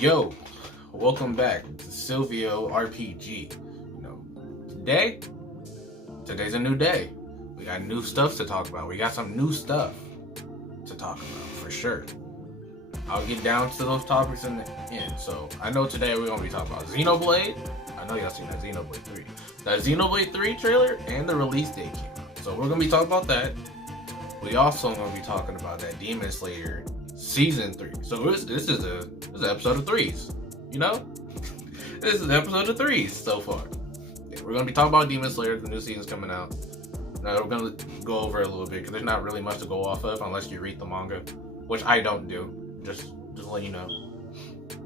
Yo, welcome back to Silvio RPG. Today's a new day. We got new stuff to talk about. We got some new stuff to talk about for sure. I'll get down to those topics in the end. So I know today we're gonna be talking about Xenoblade. I know y'all seen that Xenoblade 3. That Xenoblade 3 trailer and the release date came out. So we're gonna be talking about that. We also gonna be talking about that Demon Slayer Season 3. So this is an episode of threes. This is an episode of threes so far. Yeah, we're gonna be talking about Demon Slayer. The new season's coming out. Now we're gonna go over it a little bit because there's not really much to go off of unless you read the manga, which I don't do. Just to let you know.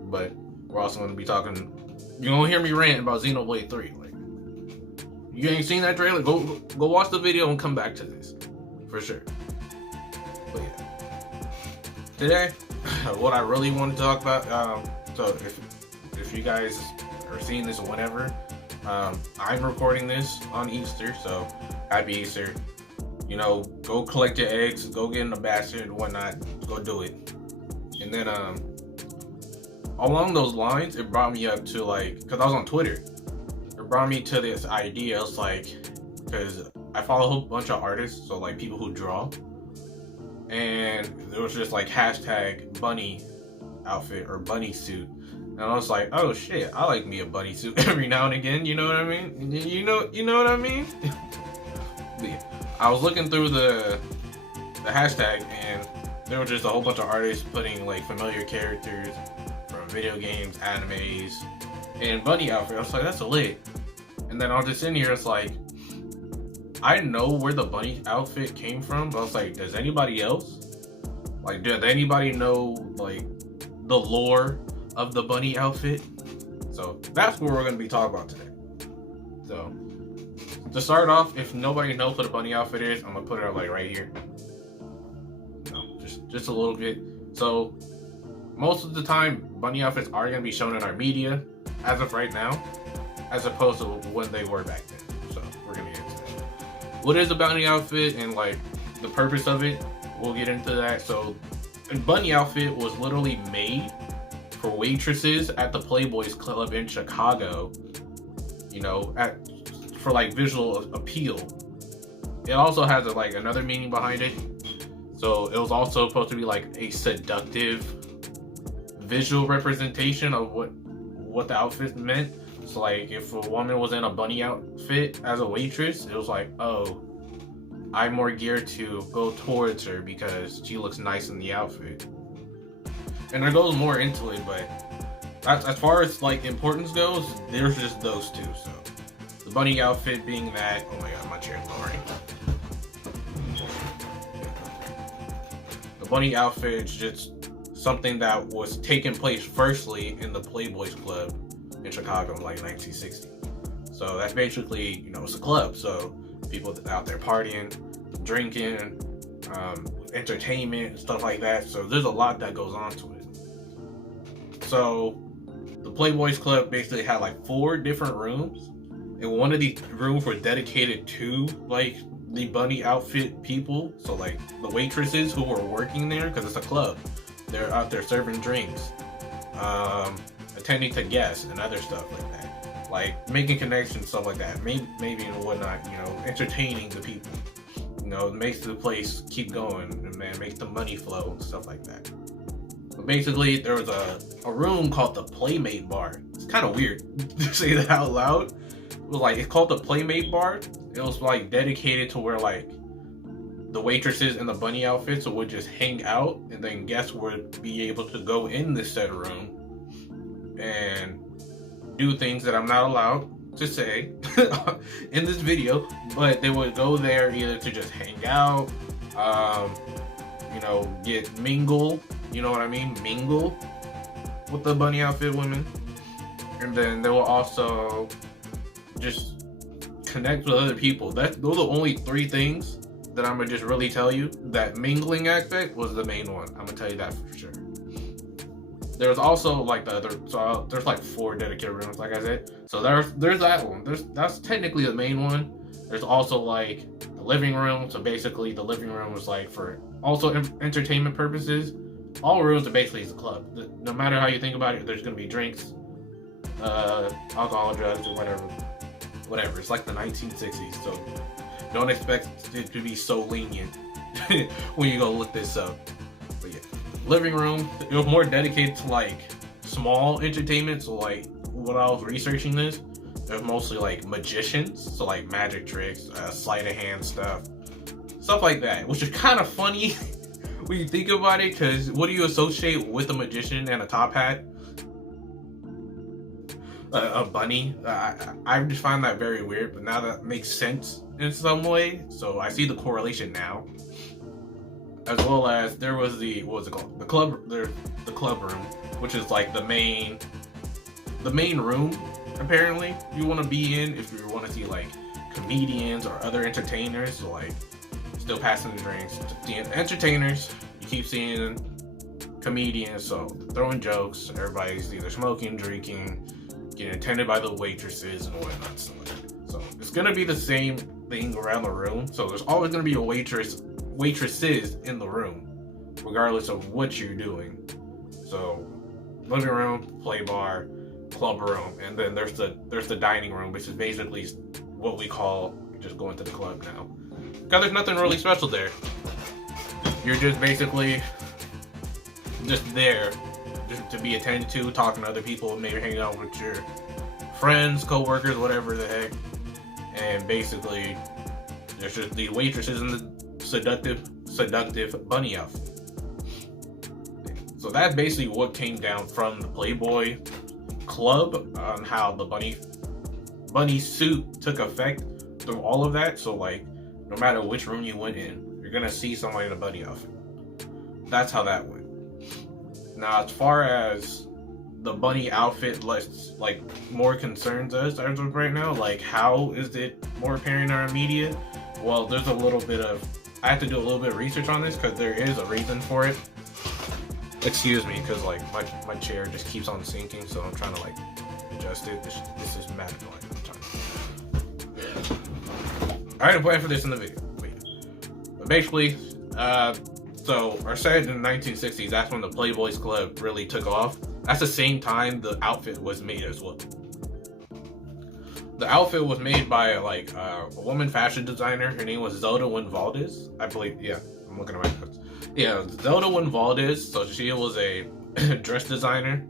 But we're also gonna be talking. You're gonna hear me rant about Xenoblade 3. Like, you ain't seen that trailer? Go watch the video and come back to this for sure. But yeah, today, what I really want to talk about. So if you guys are seeing this whenever, I'm recording this on Easter, so happy Easter. Go collect your eggs, go get in the basket and whatnot, go do it. And then along those lines, it brought me up to because I was on Twitter, it brought me to this idea. It's because I follow a whole bunch of artists, so people who draw, and there was just hashtag bunny outfit or bunny suit. And I was like, oh shit, I like me a bunny suit every now and again, you know what I mean? You know what I mean? Yeah. I was looking through the hashtag, and there was just a whole bunch of artists putting familiar characters from video games, animes, and bunny outfit. I was like, that's lit. And then I was just in here, it's I know where the bunny outfit came from, but I was like, does anybody else? Does anybody know the lore of the bunny outfit? So that's what we're going to be talking about today. So to start off, if nobody knows what a bunny outfit is, I'm going to put it up right here. Just a little bit. So most of the time, bunny outfits are going to be shown in our media as of right now, as opposed to when they were back then. So we're going to get into that. What is a bunny outfit and the purpose of it? We'll get into that. So a bunny outfit was literally made for waitresses at the Playboy's Club in Chicago, for visual appeal. It also has another meaning behind it. So it was also supposed to be a seductive visual representation of what the outfit meant. So if a woman was in a bunny outfit as a waitress, it was oh, I'm more geared to go towards her because she looks nice in the outfit. And there goes more into it, but as far as importance goes, there's just those two. So the bunny outfit being that, oh my god, my chair's lowering. The bunny outfit is just something that was taking place firstly in the Playboy's Club in Chicago in 1960. So that's basically, it's a club. So people out there partying, drinking, entertainment, stuff like that. So there's a lot that goes on to it. So the Playboy's Club basically had 4 different rooms, and one of these rooms were dedicated to the bunny outfit people. So the waitresses who were working there, because it's a club, they're out there serving drinks, attending to guests and other stuff like that, making connections, stuff like that, maybe and whatnot, entertaining the people, makes the place keep going, and makes the money flow and stuff like that. But basically, there was a room called the Playmate Bar. It's kind of weird to say that out loud. It was it's called the Playmate Bar. It was dedicated to where the waitresses in the bunny outfits would just hang out, and then guests would be able to go in this said room and do things that I'm not allowed to say in this video, but they would go there either to just hang out, mingle, mingle with the bunny outfit women, and then they will also just connect with other people. Those are the only 3 things that I'm gonna just really tell you. That mingling aspect was the main one. I'm gonna tell you that for sure. There's also the other, so there's 4 dedicated rooms, like I said. So there's that one. That's technically the main one. There's also the living room. So basically the living room was for also entertainment purposes. all rooms are basically a club. No matter how you think about it, there's gonna be drinks, alcohol, drugs, or whatever. It's like the 1960s, so don't expect it to be so lenient when you go look this up. But yeah, living room, it was more dedicated to like small entertainment. So like when I was researching this, it was mostly like magicians, so like magic tricks, sleight of hand stuff like that, which is kind of funny when you think about it, because what do you associate with a magician and a top hat? A bunny. I just find that very weird, but now that makes sense in some way, so I see the correlation now. As well as there was the, what was it called? The club room, which is like the main room apparently you want to be in if you want to see like comedians or other entertainers. So like still passing the drinks, the entertainers, you keep seeing comedians, so throwing jokes, everybody's either smoking, drinking, getting attended by the waitresses and whatnot. So it's gonna be the same thing around the room. So there's always gonna be a waitresses in the room, regardless of what you're doing. So living room, play bar, club room, and then there's the dining room, which is basically what we call just going to the club now. Because there's nothing really special there. You're just basically just there just to be attended to, talking to other people, maybe hanging out with your friends, co-workers, whatever the heck. And basically there's just the waitresses in the seductive bunny outfit. So that's basically what came down from the Playboy Club on how the bunny suit took effect through all of that. So like no matter which room you went in, you're gonna see somebody in a bunny outfit. That's how that went. Now as far as the bunny outfit like more concerns us as of right now, like how is it more apparent in our media? Well, there's a little bit of, I have to do a little bit of research on this because there is a reason for it. Excuse me, because like my chair just keeps on sinking, so I'm trying to like adjust it. This is mad annoying. I had a plan for this in the video. But basically, so I said in the 1960s, that's when the Playboys Club really took off. That's the same time the outfit was made as well. The outfit was made by like a woman fashion designer. Her name was Zelda Wynn Valdez, I believe. Yeah, I'm looking at my notes. Yeah, Zelda Wynn Valdez. So she was a dress designer.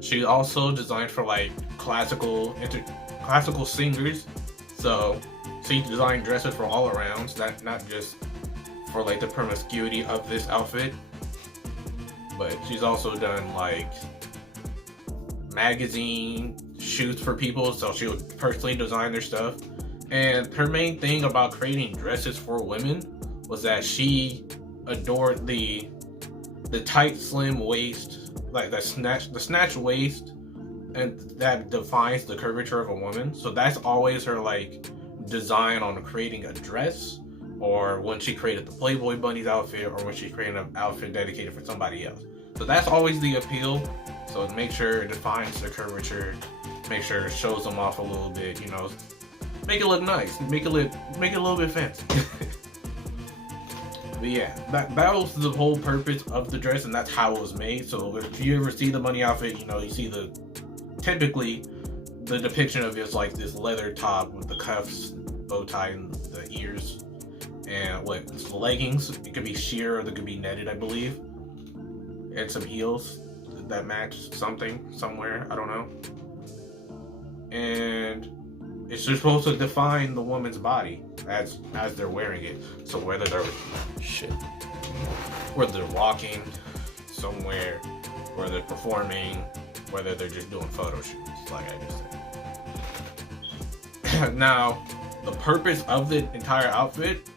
She also designed for like classical singers. So she designed dresses for all arounds, not just for like the promiscuity of this outfit, but she's also done like magazine shoots for people, so she would personally design their stuff. And her main thing about creating dresses for women was that she adored the tight, slim waist, like the snatch waist, and that defines the curvature of a woman. So that's always her like design on creating a dress, or when she created the Playboy Bunny's outfit, or when she created an outfit dedicated for somebody else. So that's always the appeal. So make sure it defines the curvature, make sure it shows them off a little bit, you know, make it look nice, make it a little bit fancy. But yeah, that was the whole purpose of the dress, and that's how it was made. So if you ever see the bunny outfit, you know, you see typically the depiction of it's like this leather top with the cuffs, bow tie, and the ears, and it's leggings. It could be sheer or they could be netted, I believe, and some heels that match something somewhere, I don't know. And it's just supposed to define the woman's body as they're wearing it. So whether they're walking somewhere, whether they're performing, whether they're just doing photo shoots, like I just said. Now, the purpose of the entire outfit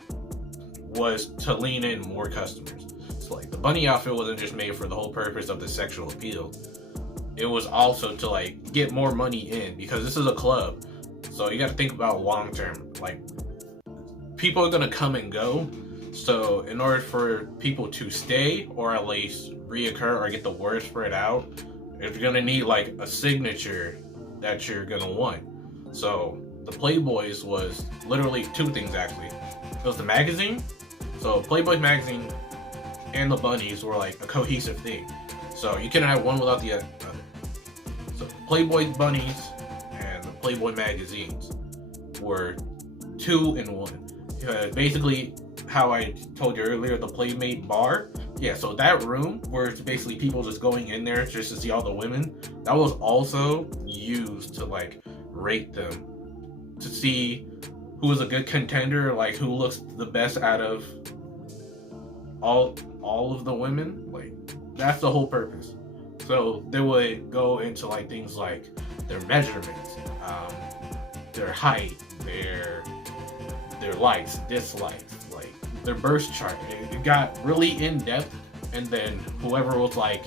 was to lean in more customers. So like the bunny outfit wasn't just made for the whole purpose of the sexual appeal. It was also to like get more money in, because this is a club. So you got to think about long term. Like, people are gonna come and go. So in order for people to stay, or at least reoccur or get the word spread out, you're gonna need like a signature that you're gonna want. So the Playboys was literally two things actually. It was the magazine. So Playboy magazine and the bunnies were like a cohesive thing. So you couldn't have one without the other. So Playboy bunnies and the Playboy magazines were 2 in 1. Basically, how I told you earlier, the Playmate bar. Yeah, so that room where it's basically people just going in there just to see all the women, that was also used to like rate them, to see who is a good contender, like who looks the best out of all of the women. Like, that's the whole purpose. So they would go into like things like their measurements, their height, their likes, dislikes, like their birth chart. It got really in depth, and then whoever was like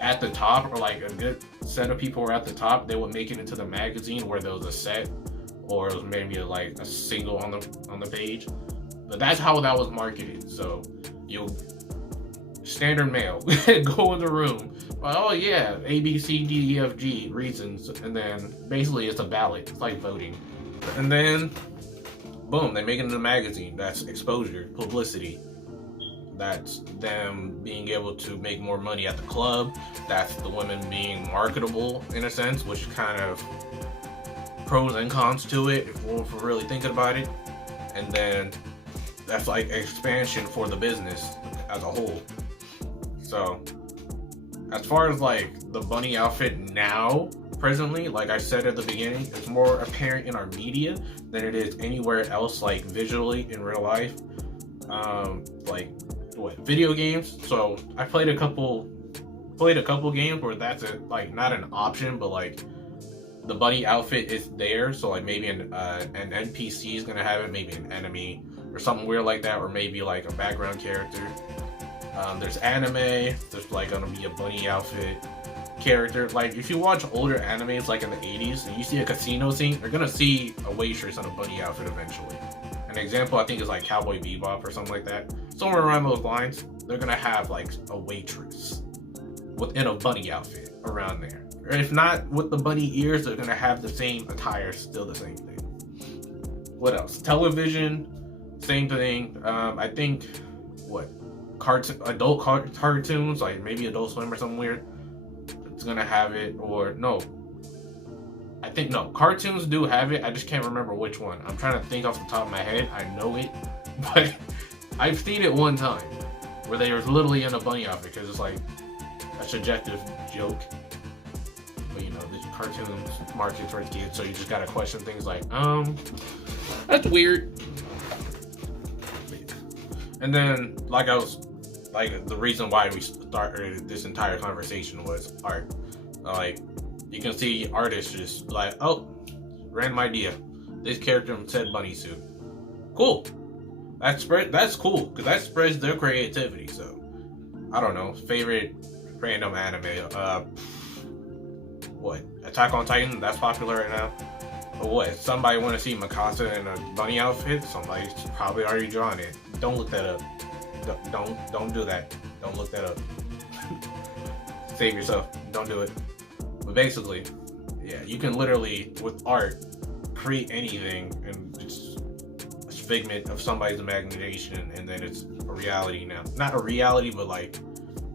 at the top, or like a good set of people were at the top, they would make it into the magazine where there was a set, or it was maybe like a single on the page. But that's how that was marketed. So you standard male go in the room, oh yeah, A, B, C, D, E, F, G reasons, and then basically it's a ballot. It's like voting, and then boom, they make it into a magazine. That's exposure, publicity. That's them being able to make more money at the club. That's the women being marketable in a sense, which is kind of pros and cons to it if we're really thinking about it. And then that's like expansion for the business as a whole. So as far as like the bunny outfit now, presently, like I said at the beginning, it's more apparent in our media than it is anywhere else, like visually in real life. Like what, video games? So I played a couple games where that's like not an option, but like the bunny outfit is there. So like maybe an NPC is gonna have it, maybe an enemy or something weird like that, or maybe like a background character. There's anime. There's like gonna be a bunny outfit character. Like if you watch older animes like in the 80s and you see a casino scene, you're gonna see a waitress in a bunny outfit eventually. An example I think is like Cowboy Bebop or something like that. Somewhere around those lines, they're gonna have like a waitress within a bunny outfit around there. Or if not with the bunny ears, they're gonna have the same attire, still the same thing. What else? Television, same thing. I think what adult cartoons, like maybe Adult Swim or something weird, it's gonna have it. Or no, I think no, cartoons do have it. I just can't remember which one. I'm trying to think off the top of my head. I know it, but I've seen it one time where they were literally in a bunny outfit because it's like a subjective joke. But you know, the cartoons marketed towards kids, so you just gotta question things like, that's weird. And then, like the reason why we started this entire conversation was art. Like, you can see artists just like, oh, random idea. This character said bunny suit. Cool. That's cool, because that spreads their creativity. So, I don't know. Favorite random anime. What? Attack on Titan? That's popular right now. But what? Somebody want to see Mikasa in a bunny outfit? Somebody's probably already drawn it. Don't look that up. Don't do that. Don't look that up. Save yourself. Don't do it. But basically, yeah, you can literally, with art, create anything, and it's a figment of somebody's imagination, and then it's a reality now. Not a reality, but like,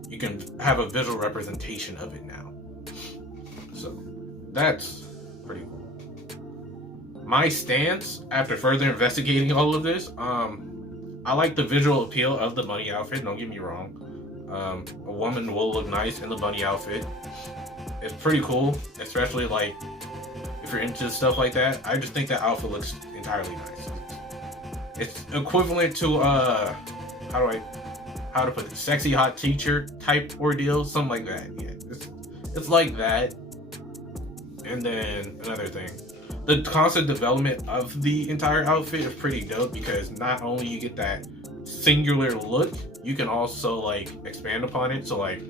you can have a visual representation of it now. So, that's pretty cool. My stance, after further investigating all of this, I like the visual appeal of the bunny outfit, don't get me wrong. A woman will look nice in the bunny outfit. It's pretty cool, especially like if you're into stuff like that. I just think that outfit looks entirely nice. It's equivalent to how to put it, sexy hot teacher type ordeal, something like that. Yeah, it's like that. And then another thing, the constant development of the entire outfit is pretty dope, because not only you get that singular look, you can also like expand upon it. So like,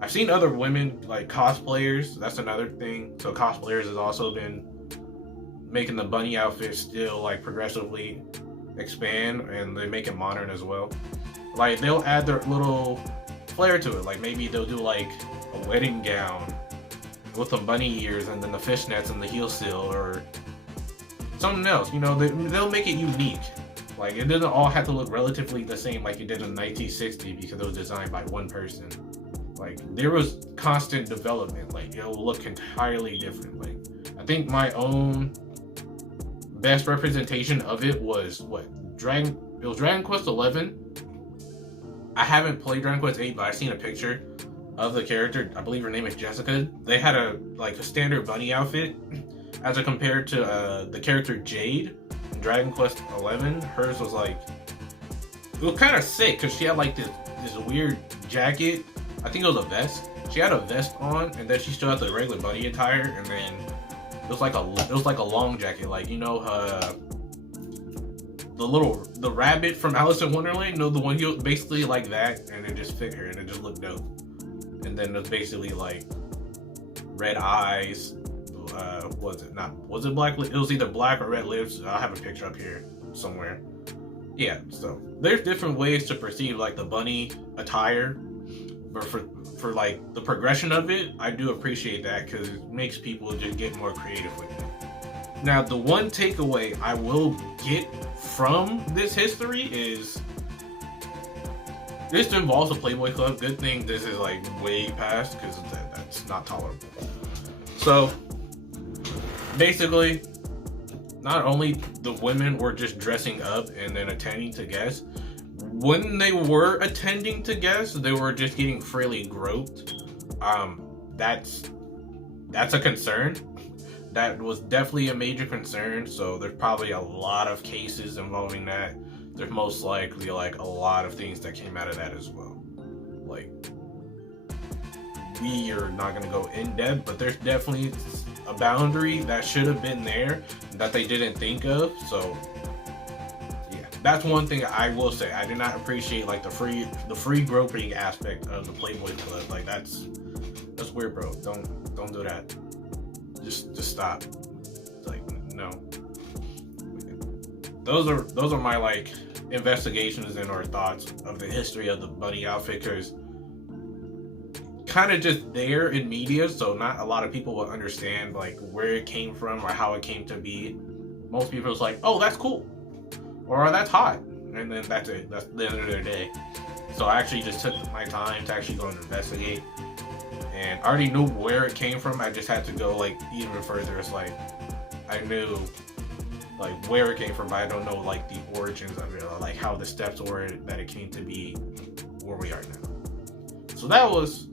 I've seen other women like cosplayers. That's another thing. So cosplayers has also been making the bunny outfit still like progressively expand, and they make it modern as well. Like they'll add their little flair to it. Like maybe they'll do like a wedding gown with some bunny ears and then the fishnets and the heel seal or something else. You know, they'll make it unique. Like, it didn't all have to look relatively the same like it did in 1960 because it was designed by one person. Like, there was constant development. Like, it'll look entirely different. Like, I think my own best representation of it was it was Dragon Quest 11. I haven't played Dragon Quest 8, but I've seen a picture of the character. I believe her name is Jessica. They had a standard bunny outfit as compared to the character Jade in Dragon Quest 11. Hers was like, it was kind of sick because she had like this weird jacket. I think it was a vest. She had a vest on, and then she still had the regular bunny attire, and then it was like a long jacket, like, you know, the rabbit from Alice in Wonderland. You know, the one, he was basically like that, and it just fit her, and it just looked dope. And then it was basically like red eyes. Was it black? It was either black or red lips. I have a picture up here somewhere. Yeah, so there's different ways to perceive like the bunny attire, but for like the progression of it, I do appreciate that because it makes people just get more creative with it. Now, the one takeaway I will get from this history is this involves a Playboy club. Good thing this is like way past because that's not tolerable. So basically, not only the women were just dressing up and then attending to guests, when they were attending to guests, they were just getting freely groped. That's a concern. That was definitely a major concern. So there's probably a lot of cases involving that. There's most likely like a lot of things that came out of that as well. Like, we are not going to go in depth, but there's definitely a boundary that should have been there that they didn't think of. So yeah, that's one thing I will say. I did not appreciate like the free groping aspect of the Playboy Club. Like, that's weird, bro. Don't do that. Just stop. Like, no. Those are my like investigations and or thoughts of the history of the bunny outfit, because kind of just there in media, so not a lot of people will understand like where it came from or how it came to be. Most people is like, oh, that's cool, or that's hot, and then that's it. That's the end of their day. So I actually just took my time to actually go and investigate, and I already knew where it came from. I just had to go like even further. It's like I knew like where it came from, but I don't know like the origins of it, or like how the steps were that it came to be where we are now. So that was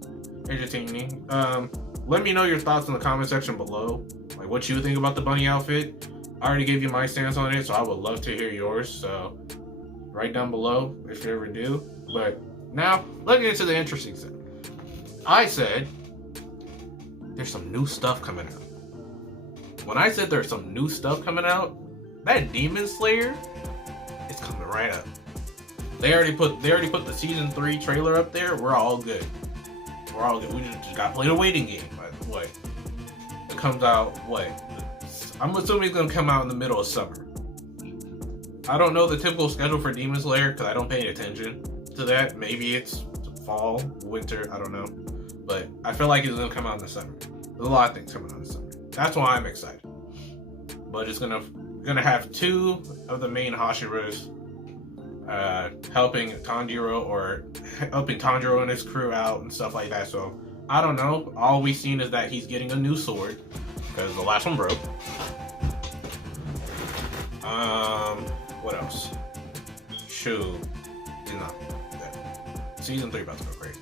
entertaining. Let me know your thoughts in the comment section below, like what you think about the bunny outfit. I already gave you my stance on it, so I would love to hear yours. So write down below if you ever do. But now let's get into the interesting stuff. I said there's some new stuff coming out. When I said there's some new stuff coming out, that Demon Slayer is coming right up. They already put the season 3 trailer up there. We're all good. We're all good. We just got to play the waiting game. By the way, it comes out what? I'm assuming it's gonna come out in the middle of summer. I don't know the typical schedule for Demon Slayer because I don't pay attention to that. Maybe it's fall, winter. I don't know, but I feel like it's gonna come out in the summer. There's a lot of things coming out in the summer. That's why I'm excited. But it's gonna have 2 of the main Hashiras helping Tanjiro and his crew out and stuff like that. So I don't know. All we've seen is that he's getting a new sword because the last one broke. What else? Shoot, season 3 about to go crazy.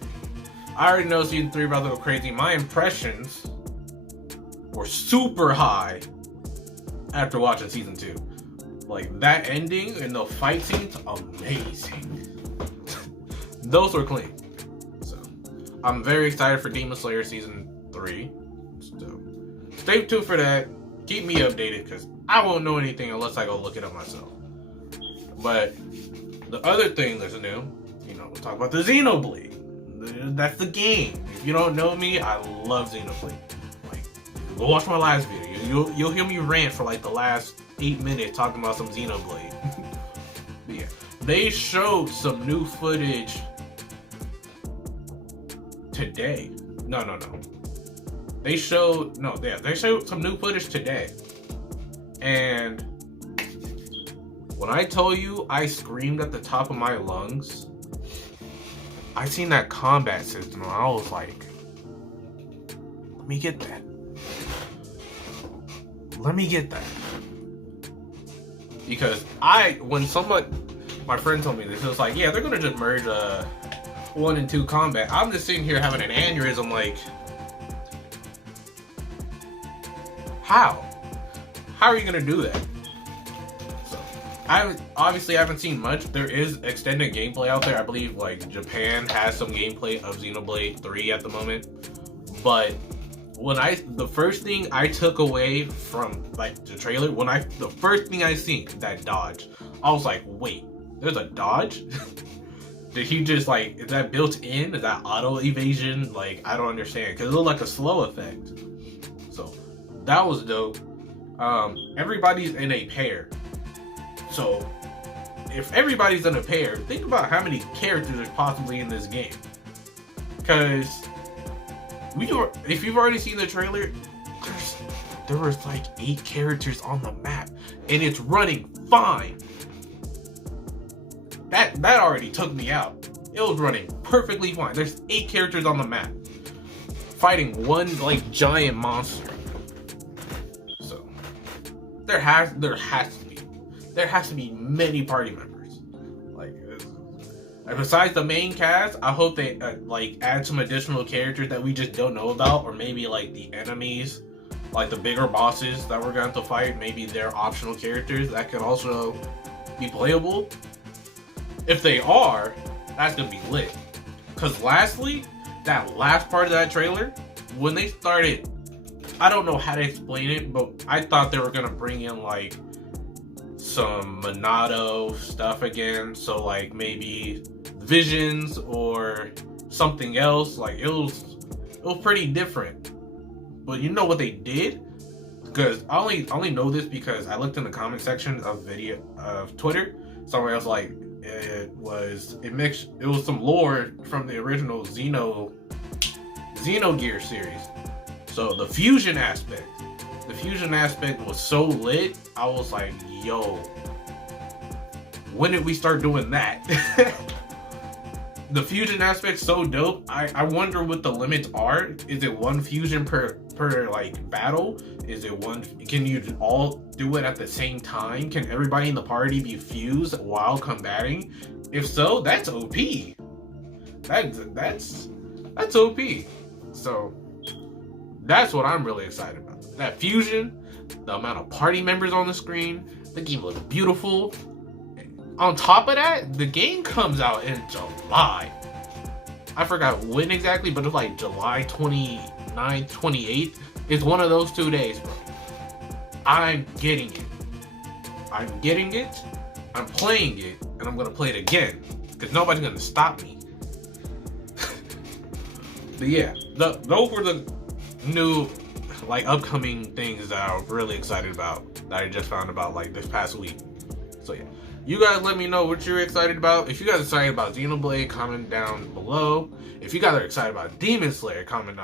I already know season 3 about to go crazy. My impressions were super high after watching season 2. Like, that ending and the fight scenes, amazing. Those were clean. So I'm very excited for Demon Slayer season 3. So stay tuned for that. Keep me updated because I won't know anything unless I go look it up myself. But the other thing that's new, we'll talk about the Xenoblade. That's the game. If you don't know me, I love Xenoblade. Like, go watch my last video. You'll hear me rant for like the last 8 minutes talking about some Xenoblade. But yeah, they showed some new footage today. No. They showed some new footage today, and When I tell you I screamed at the top of my lungs, I seen that combat system and I was like, let me get that. Let me get that. Because when my friend told me this, it was like, yeah, they're gonna just merge 1 and 2 combat. I'm just sitting here having an aneurysm, like, how? How are you gonna do that? So, I haven't seen much. There is extended gameplay out there. I believe like Japan has some gameplay of Xenoblade 3 at the moment. But the first thing I took away from like the trailer, the first thing I seen, that dodge, I was like, wait, there's a dodge? Did he just like, is that built in? Is that auto evasion? Like, I don't understand, because it looked like a slow effect. So that was dope. Everybody's in a pair. So if everybody's in a pair, think about how many characters are possibly in this game. Because if you've already seen the trailer, there was like 8 characters on the map, and it's running fine. That already took me out. It was running perfectly fine. There's 8 characters on the map, fighting one like giant monster. So there has to be many party members. Like, besides the main cast, I hope they like add some additional characters that we just don't know about, or maybe like the enemies, like the bigger bosses that we're going to fight. Maybe they're optional characters that can also be playable. If they are, that's gonna be lit. Cause lastly, that last part of that trailer, when they started, I don't know how to explain it, but I thought they were gonna bring in like some Monado stuff again. So like maybe visions or something else. Like it was pretty different. But you know what they did? Because I only know this because I looked in the comment section of Twitter. Somewhere else, like it was some lore from the original Xenogear series. So the fusion aspect was so lit. I was like, yo, when did we start doing that? The fusion aspect's so dope. I wonder what the limits are. Is it 1 fusion per like battle? Is it one? Can you all do it at the same time? Can everybody in the party be fused while combating? If so, that's OP. That's OP. So that's what I'm really excited about. That fusion, the amount of party members on the screen, the game looks beautiful. On top of that, the game comes out in July. I forgot when exactly, but it's like July 29th, 28th. It's one of those 2 days, bro. I'm getting it. I'm playing it, and I'm gonna play it again. Because nobody's gonna stop me. But yeah, those were the new, like, upcoming things that I'm really excited about, that I just found about, like, this past week. So yeah. You guys let me know what you're excited about. If you guys are excited about Xenoblade, comment down below. If you guys are excited about Demon Slayer, comment down